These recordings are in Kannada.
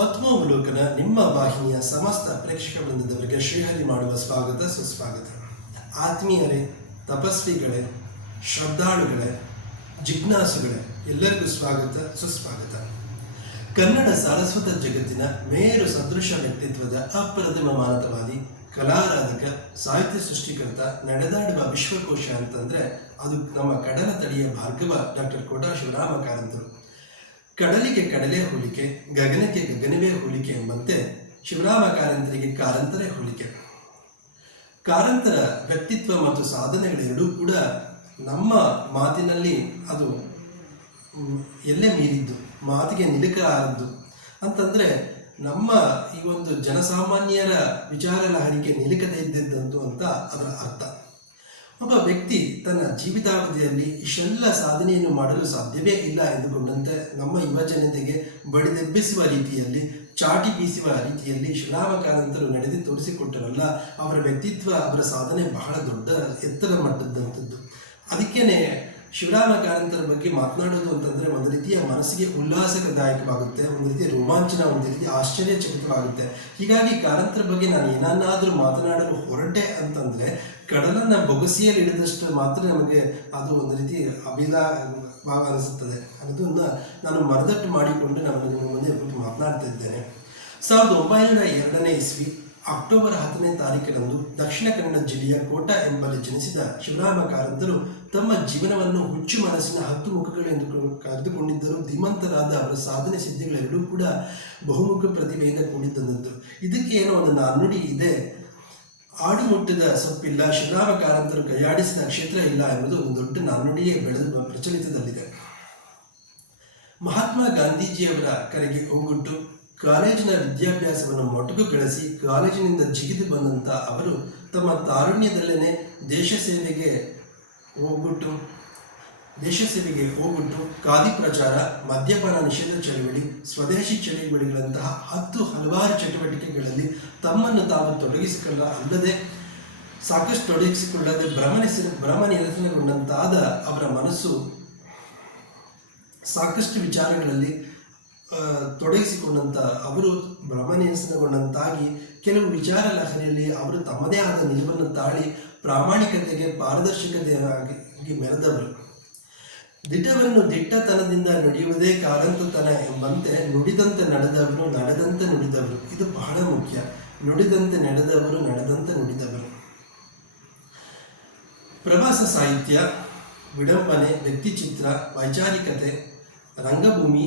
ಆತ್ಮಾವಲೋಕನ ನಿಮ್ಮ ವಾಹಿನಿಯ ಸಮಸ್ತ ಪ್ರೇಕ್ಷಕ ವೃಂದದವರಿಗೆ ಶ್ರೀಹರಿ ಮಾಡುವ ಸ್ವಾಗತ ಸುಸ್ವಾಗತ. ಆತ್ಮೀಯರೇ, ತಪಸ್ವಿಗಳೇ, ಶ್ರದ್ಧಾಳುಗಳೇ, ಜಿಜ್ಞಾಸುಗಳೇ, ಎಲ್ಲರಿಗೂ ಸ್ವಾಗತ ಸುಸ್ವಾಗತ. ಕನ್ನಡ ಸಾರಸ್ವತ ಜಗತ್ತಿನ ಮೇರು ಸದೃಶ ವ್ಯಕ್ತಿತ್ವದ ಅಪ್ರತಿಮ ಮಾನವವಾದಿ, ಕಲಾರಾಧಕ, ಸಾಹಿತ್ಯ ಸೃಷ್ಟಿಕರ್ತ, ನಡೆದಾಡುವ ವಿಶ್ವಕೋಶ ಅಂತಂದರೆ ಅದು ನಮ್ಮ ಕಡಲ ತಡಿಯ ಭಾರ್ಗವ ಡಾಕ್ಟರ್ ಕೋಟ ಶಿವರಾಮ ಕಾರಂತರು. ಕಡಲಿಗೆ ಕಡಲೆ ಹೋಲಿಕೆ, ಗಗನಕ್ಕೆ ಗಗನವೇ ಹೋಲಿಕೆ ಎಂಬಂತೆ ಶಿವರಾಮ ಕಾರಂತರಿಗೆ ಕಾರಂತರೇ ಹೋಲಿಕೆ. ಕಾರಂತರ ವ್ಯಕ್ತಿತ್ವ ಮತ್ತು ಸಾಧನೆಗಳೆರಡೂ ಕೂಡ ನಮ್ಮ ಮಾತಿನಲ್ಲಿ ಅದು ಎಲ್ಲೇ ಮೀರಿದ್ದು, ಮಾತಿಗೆ ನಿಲುಕಲಾರದ್ದು ಅಂತಂದರೆ ನಮ್ಮ ಈ ಒಂದು ಜನಸಾಮಾನ್ಯರ ವಿಚಾರ ಲಹರಿಗೆ ನಿಲುಕದೇ ಇದ್ದಿದ್ದಂತು ಅಂತ ಅದರ ಅರ್ಥ. ಒಬ್ಬ ವ್ಯಕ್ತಿ ತನ್ನ ಜೀವಿತಾವಧಿಯಲ್ಲಿ ಇಷ್ಟೆಲ್ಲ ಸಾಧನೆಯನ್ನು ಮಾಡಲು ಸಾಧ್ಯವೇ ಇಲ್ಲ ಎಂದುಕೊಂಡಂತೆ ನಮ್ಮ ಯುವ ಜನತೆಗೆ ಬಡಿದೆಬ್ಬಿಸುವ ರೀತಿಯಲ್ಲಿ, ಚಾಟಿ ಬೀಸುವ ರೀತಿಯಲ್ಲಿ ಶಿವರಾಮ ಕಾರಂತರು ನಡೆದು ತೋರಿಸಿಕೊಟ್ಟರಲ್ಲ, ಅವರ ವ್ಯಕ್ತಿತ್ವ, ಅವರ ಸಾಧನೆ ಬಹಳ ದೊಡ್ಡ ಎತ್ತರ ಮಟ್ಟದಂಥದ್ದು. ಅದಕ್ಕೇನೆ ಶಿವರಾಮ ಕಾರಂತರ ಬಗ್ಗೆ ಮಾತನಾಡೋದು ಅಂತಂದರೆ ಒಂದು ರೀತಿಯ ಮನಸ್ಸಿಗೆ ಉಲ್ಲಾಸದಾಯಕವಾಗುತ್ತೆ, ಒಂದು ರೀತಿಯ ರೋಮಾಂಚನ, ಒಂದು ರೀತಿಯ ಆಶ್ಚರ್ಯಚಕಿತವಾಗುತ್ತೆ. ಹೀಗಾಗಿ ಕಾರಂತರ ಬಗ್ಗೆ ನಾನು ಏನನ್ನಾದರೂ ಮಾತನಾಡಲು ಹೊರಟೆ ಅಂತಂದರೆ ಕಡಲನ್ನು ಬೊಗಸಿಯಲ್ಲಿ ಹಿಡಿದಷ್ಟು ಮಾತ್ರ ನಮಗೆ ಅದು ಒಂದು ರೀತಿ ಅಭಿಲಾಭ ಅನಿಸುತ್ತದೆ. ಅದನ್ನು ನಾನು ಮನದಟ್ಟು ಮಾಡಿಕೊಂಡು ನಾನು ನಿಮ್ಮ ಮುಂದೆ ಮಾತನಾಡ್ತಾ ಇದ್ದೇನೆ. 1902ನೇ ಇಸ್ವಿ ಅಕ್ಟೋಬರ್ 10ನೇ ತಾರೀಕಿನಂದು ದಕ್ಷಿಣ ಕನ್ನಡ ಜಿಲ್ಲೆಯ ಕೋಟ ಎಂಬಲ್ಲಿ ಜನಿಸಿದ ಶಿವರಾಮ ಕಾರಂತರು ತಮ್ಮ ಜೀವನವನ್ನು ಹುಚ್ಚು ಮನಸ್ಸಿನ 10 ಮುಖಗಳು ಎಂದು ಕರೆದುಕೊಂಡಿದ್ದರು. ಧೀಮಂತರಾದ ಅವರ ಸಾಧನೆ ಸಿದ್ಧಿಗಳೆರಡೂ ಕೂಡ ಬಹುಮುಖ ಪ್ರತಿಭೆಯಿಂದ ಕೂಡಿದ್ದಂಥದ್ದು. ಇದಕ್ಕೆ ಏನೋ ಒಂದು ನಾಣ್ಣುಡಿ ಇದೆ, ಆಡು ಮುಟ್ಟಿದ ಸೊಪ್ಪಿಲ್ಲ, ಶಿವರಾಮ ಕಾರಂತರು ಕೈಯಾಡಿಸಿದ ಕ್ಷೇತ್ರ ಇಲ್ಲ ಎಂಬುದು ಒಂದು ದೊಡ್ಡ ನಾಣ್ಣುಡಿಯೇ ಬೆಳೆದು ಪ್ರಚಲಿತದಲ್ಲಿದೆ. ಮಹಾತ್ಮ ಗಾಂಧೀಜಿಯವರ ಕರೆಗೆ ಹೋಗುಟ್ಟು ಕಾಲೇಜಿನ ವಿದ್ಯಾಭ್ಯಾಸವನ್ನು ಮೊಟಕುಗೊಳಿಸಿ ಕಾಲೇಜಿನಿಂದ ಜಿಗಿದು ಬಂದಂಥ ಅವರು ತಮ್ಮ ತಾರುಣ್ಯದಲ್ಲೇ ದೇಶ ಸೇವೆಗೆ ಹೋಗುಟ್ಟು ಖಾದಿ ಪ್ರಚಾರ, ಮದ್ಯಪಾನ ನಿಷೇಧ ಚಳವಳಿ, ಸ್ವದೇಶಿ ಚಳವಳಿಗಳಂತಹ ಹಲವಾರು ಚಟುವಟಿಕೆಗಳಲ್ಲಿ ತಮ್ಮನ್ನು ತಾವು ತೊಡಗಿಸಿಕೊಳ್ಳದೆ ಸಾಕಷ್ಟು ತೊಡಗಿಸಿಕೊಳ್ಳದೆ ಭ್ರಮನಿರಸನಗೊಂಡಂತಾದ ಅವರ ಮನಸ್ಸು ಸಾಕಷ್ಟು ವಿಚಾರಗಳಲ್ಲಿ ತೊಡಗಿಸಿಕೊಂಡಂಥ ಅವರು ಭ್ರಮನಿರಸನಗೊಂಡಂತಾಗಿ ಕೆಲವು ವಿಚಾರ ಲಹರಿಯಲ್ಲಿ ಅವರು ತಮ್ಮದೇ ಆದ ನಿಲುವನ್ನು ತಾಳಿ ಪ್ರಾಮಾಣಿಕತೆಗೆ, ಪಾರದರ್ಶಕತೆಯಾಗಿ ಮೆರೆದವರು. ದಿಟವನ್ನು ದಿಟ್ಟತನದಿಂದ ನುಡಿಯುವುದೇ ಕಾರಂತತನ ಎಂಬಂತೆ ನುಡಿದಂತೆ ನಡೆದವರು, ನಡೆದಂತೆ ನುಡಿದವರು. ಇದು ಬಹಳ ಮುಖ್ಯ. ನುಡಿದಂತೆ ನಡೆದವರು, ನಡೆದಂತೆ ನುಡಿದವರು. ಪ್ರವಾಸ ಸಾಹಿತ್ಯ, ವಿಡಂಬನೆ, ವ್ಯಕ್ತಿಚಿತ್ರ, ವೈಚಾರಿಕತೆ, ರಂಗಭೂಮಿ,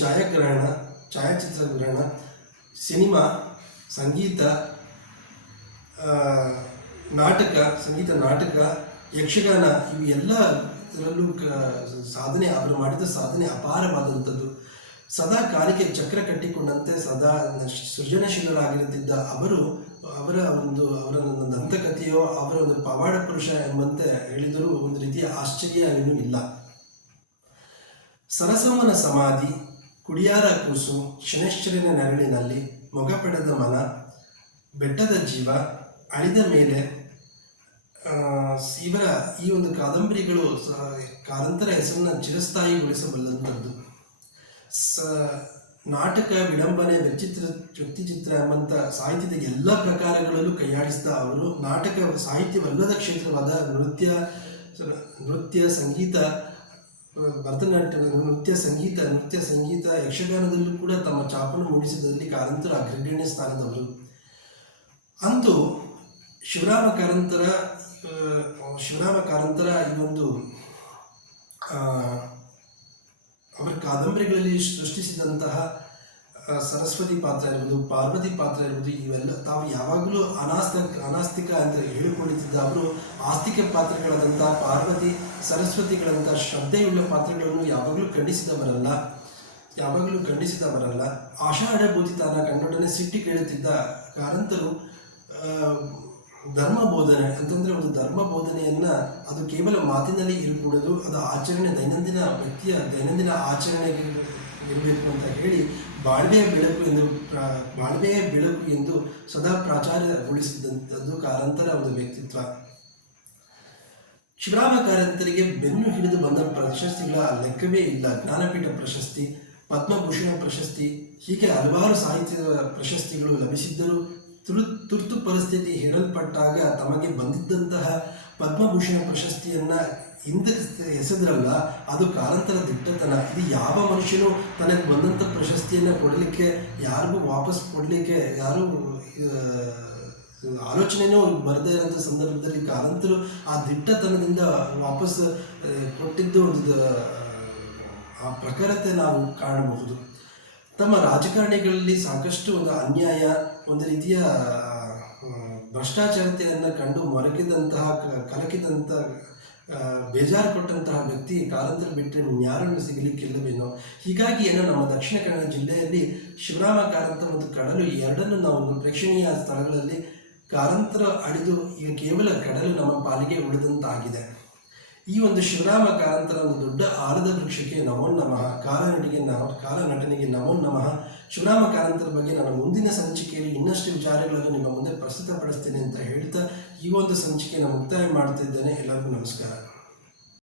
ಛಾಯಾಗ್ರಹಣ, ಛಾಯಾಚಿತ್ರಗ್ರಹಣ, ಸಿನಿಮಾ, ಸಂಗೀತ, ನಾಟಕ, ಯಕ್ಷಗಾನ, ಇವು ಎಲ್ಲದರಲ್ಲೂ ಅವರು ಮಾಡಿದ ಸಾಧನೆ ಅಪಾರವಾದಂಥದ್ದು. ಸದಾ ಕಾಲಿಗೆ ಚಕ್ರ ಕಟ್ಟಿಕೊಂಡಂತೆ ಸದಾ ಸೃಜನಶೀಲರಾಗಿರುತ್ತಿದ್ದ ಅವರು ಅವರ ಒಂದು ದಂತಕಥೆಯೋ ಅವರ ಒಂದು ಪವಾಡ ಪುರುಷ ಎಂಬಂತೆ ಹೇಳಿದರೂ ಒಂದು ರೀತಿಯ ಆಶ್ಚರ್ಯ ಏನೂ ಇಲ್ಲ. ಸರಸಮ್ಮನ ಸಮಾಧಿ, ಕುಡಿಯಾರ ಕೂಸು, ಶನೈಶ್ಚರನ ನೆರಳಿನಲ್ಲಿ, ಮೊಗ ಪಡೆದ ಮನ, ಬೆಟ್ಟದ ಜೀವ, ಅಳಿದ ಮೇಲೆ, ಇವರ ಈ ಒಂದು ಕಾದಂಬರಿಗಳು ಕಾರಂತರ ಹೆಸರನ್ನು ಚಿರಸ್ಥಾಯಿಗೊಳಿಸಬಲ್ಲಂಥದ್ದು. ನಾಟಕ, ವಿಡಂಬನೆ, ವ್ಯಕ್ತಿಚಿತ್ರ ಎಂಬಂಥ ಸಾಹಿತ್ಯದ ಎಲ್ಲ ಪ್ರಕಾರಗಳಲ್ಲೂ ಕೈಯಾಡಿಸಿದ ಅವರು ನಾಟಕ ಸಾಹಿತ್ಯವಲ್ಲದ ಕ್ಷೇತ್ರವಾದ ನೃತ್ಯ, ಸಂಗೀತ, ಭರತನಾಟ್ಯ, ನೃತ್ಯ ಸಂಗೀತ, ಯಕ್ಷಗಾನದಲ್ಲೂ ಕೂಡ ತಮ್ಮ ಛಾಪನ್ನು ಮೂಡಿಸಿದಲ್ಲಿ ಕಾರಂತರ ಅಗ್ರಗಣ್ಯ ಸ್ಥಾನದವರು. ಅಂತೂ ಶಿವರಾಮ ಕಾರಂತರ ಈ ಒಂದು ಅವರ ಕಾದಂಬರಿಗಳಲ್ಲಿ ಸೃಷ್ಟಿಸಿದಂತಹ ಸರಸ್ವತಿ ಪಾತ್ರ ಇರ್ಬೋದು, ಪಾರ್ವತಿ ಪಾತ್ರ ಇರ್ಬೋದು, ಇವೆಲ್ಲ ತಾವು ಯಾವಾಗಲೂ ಅನಾಸ್ತಿಕ ಅಂತ ಹೇಳಿಕೊಂಡಿದ್ದ ಅವರು ಆಸ್ತಿಕ ಪಾತ್ರಗಳಾದಂಥ ಪಾರ್ವತಿ, ಸರಸ್ವತಿಗಳಂಥ ಶ್ರದ್ಧೆಯುಳ್ಳ ಪಾತ್ರಗಳನ್ನು ಯಾವಾಗಲೂ ಖಂಡಿಸಿದವರಲ್ಲ. ಆಷಾಢಭೂತಿತನ ಕಂಡೊಡನೆ ಸಿಟ್ಟಿ ಕೇಳುತ್ತಿದ್ದ ಕಾರಂತರು ಧರ್ಮ ಬೋಧನೆ ಅಂತಂದರೆ ಒಂದು ಧರ್ಮ ಬೋಧನೆಯನ್ನು ಅದು ಕೇವಲ ಮಾತಿನಲ್ಲಿ ಇರಕೂಡದು, ಅದು ಆಚರಣೆ, ದೈನಂದಿನ ಆಚರಣೆಗೆ ಇರಬೇಕು ಅಂತ ಹೇಳಿ ಬಾಳ್ವೆಯ ಬೆಳಕು ಎಂದು ಸದಾ ಪ್ರಾಚಾರ್ಯಗೊಳಿಸಿದಂಥದ್ದು ಕಾರಂತರ ಒಂದು ವ್ಯಕ್ತಿತ್ವ. ಶಿವರಾಮ ಕಾರಂತರಿಗೆ ಬೆನ್ನು ಹಿಡಿದು ಬಂದ ಪ್ರಶಸ್ತಿಗಳ ಲೆಕ್ಕವೇ ಇಲ್ಲ. ಜ್ಞಾನಪೀಠ ಪ್ರಶಸ್ತಿ, ಪದ್ಮಭೂಷಣ ಪ್ರಶಸ್ತಿ ಹೀಗೆ ಹಲವಾರು ಸಾಹಿತ್ಯ ಪ್ರಶಸ್ತಿಗಳು ಲಭಿಸಿದ್ದರೂ ತುರ್ತು ಪರಿಸ್ಥಿತಿ ಹೇಳಲ್ಪಟ್ಟಾಗ ತಮಗೆ ಬಂದಿದ್ದಂತಹ ಪದ್ಮಭೂಷಣ ಪ್ರಶಸ್ತಿಯನ್ನು ಹಿಂದಕ್ಕೆ ಎಸೆದ್ರಲ್ಲ, ಅದು ಕಾರಂತರ ದಿಟ್ಟತನ. ಇದು ಯಾವ ಮನುಷ್ಯನು ತನಗೆ ಬಂದಂಥ ಪ್ರಶಸ್ತಿಯನ್ನು ಕೊಡಲಿಕ್ಕೆ, ಯಾರಿಗೂ ವಾಪಸ್ ಕೊಡಲಿಕ್ಕೆ ಯಾರೂ ಆಲೋಚನೆಯೂ ಬರದೇ ಇರೋಂಥ ಸಂದರ್ಭದಲ್ಲಿ ಕಾರಂತರು ಆ ದಿಟ್ಟತನದಿಂದ ವಾಪಸ್ ಕೊಟ್ಟಿದ್ದು ಒಂದು ಆ ಪ್ರಖರತೆ ನಾವು ಕಾಣಬಹುದು. ತಮ್ಮ ರಾಜಕಾರಣಿಗಳಲ್ಲಿ ಸಾಕಷ್ಟು ಒಂದು ಅನ್ಯಾಯ, ಒಂದು ರೀತಿಯ ಭ್ರಷ್ಟಾಚಾರತೆಯನ್ನು ಕಂಡು ಮೊರಗಿದಂತಹ, ಕಲಕಿದಂಥ, ಬೇಜಾರು ಕೊಟ್ಟಂತಹ ವ್ಯಕ್ತಿ ಕಾರಂತರು ಬಿಟ್ಟರೆ ಯಾರನ್ನು ಸಿಗಲಿಕ್ಕಿಲ್ಲವೇನೋ. ಹೀಗಾಗಿ ಏನೋ ನಮ್ಮ ದಕ್ಷಿಣ ಕನ್ನಡ ಜಿಲ್ಲೆಯಲ್ಲಿ ಶಿವರಾಮ ಕಾರಂತ ಮತ್ತು ಕಡಲು ಎರಡನ್ನು ನಾವು ಪ್ರೇಕ್ಷಣೀಯ ಸ್ಥಳಗಳಲ್ಲಿ ಕಾರಂತರ ಅಳಿದು ಈಗ ಕೇವಲ ಕಡಲು ನಮ್ಮ ಪಾಲಿಗೆ ಉಳಿದಂತಾಗಿದೆ. ಈ ಒಂದು ಶಿವರಾಮ ಕಾರಂತರ ಒಂದು ದೊಡ್ಡ ಆಲದ ವೃಕ್ಷಕ್ಕೆ ನಮೋ ನಮಃ, ಕಾಲನಟನಿಗೆ ನಮೋ ನಮಃ. ಶಿವರಾಮ ಕಾರಂತರ ಬಗ್ಗೆ ನಾನು ಮುಂದಿನ ಸಂಚಿಕೆಯಲ್ಲಿ ಇನ್ನಷ್ಟು ವಿಚಾರಗಳನ್ನು ನಿಮ್ಮ ಮುಂದೆ ಪ್ರಸ್ತುತಪಡಿಸ್ತೇನೆ ಅಂತ ಹೇಳ್ತಾ ಈ ಒಂದು ಸಂಚಿಕೆಯನ್ನು ಮುಕ್ತಾಯ ಮಾಡ್ತಿದ್ದೇನೆ. ಎಲ್ಲರಿಗೂ ನಮಸ್ಕಾರ.